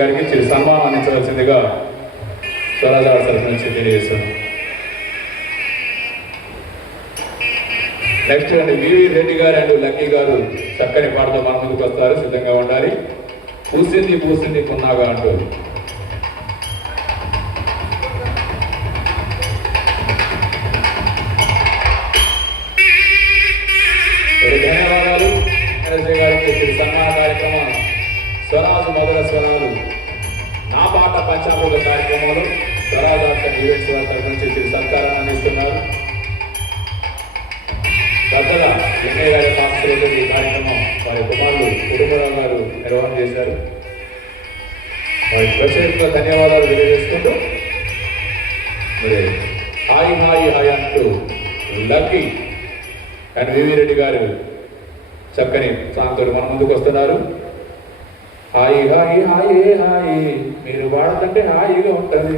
గారికి చిరు సన్మానం అందించవలసిందిగా స్వరాజాల తరఫు నుంచి తెలియజేస్తున్నాం. నెక్స్ట్ అండి వివి రెడ్డి గారు అండ్ లక్కీ గారు చక్కని పాటతో మన ముందుకు వస్తారు, సిద్ధంగా ఉండాలి. పూసింది పూసింది పున్నాగా అంటూ ధన్యవాదాలు. గారికి చిరు సన్మాన కార్యక్రమం స్వరాజు మొదల స్వరాలు నా పాట పంచామృత కార్యక్రమంలో స్వరాజ్ ఆప్షన్ ఈవెంట్స్ తరఫు నుంచి చిరు సత్కారాన్ని అందిస్తున్నారు. పెద్దల ఎన్ఐ గారి పాత్రలో ఈ కార్యక్రమం వారి కుమారులు కుటుంబరావు గారు నిర్వహణ చేశారు. వారికి ప్రత్యేకంగా ధన్యవాదాలు తెలియజేసుకుంటూ మరి హాయ్ హాయ్ హాయ్ అంటూ లక్కీ అండ్ వివి రెడ్డి గారు చక్కని సాంగ్తో మన ముందుకు వస్తున్నారు. హాయ్ హాయ్ హాయ్ హాయ్ మీరు వాడుతుంటే హాయిగా ఉంటుంది.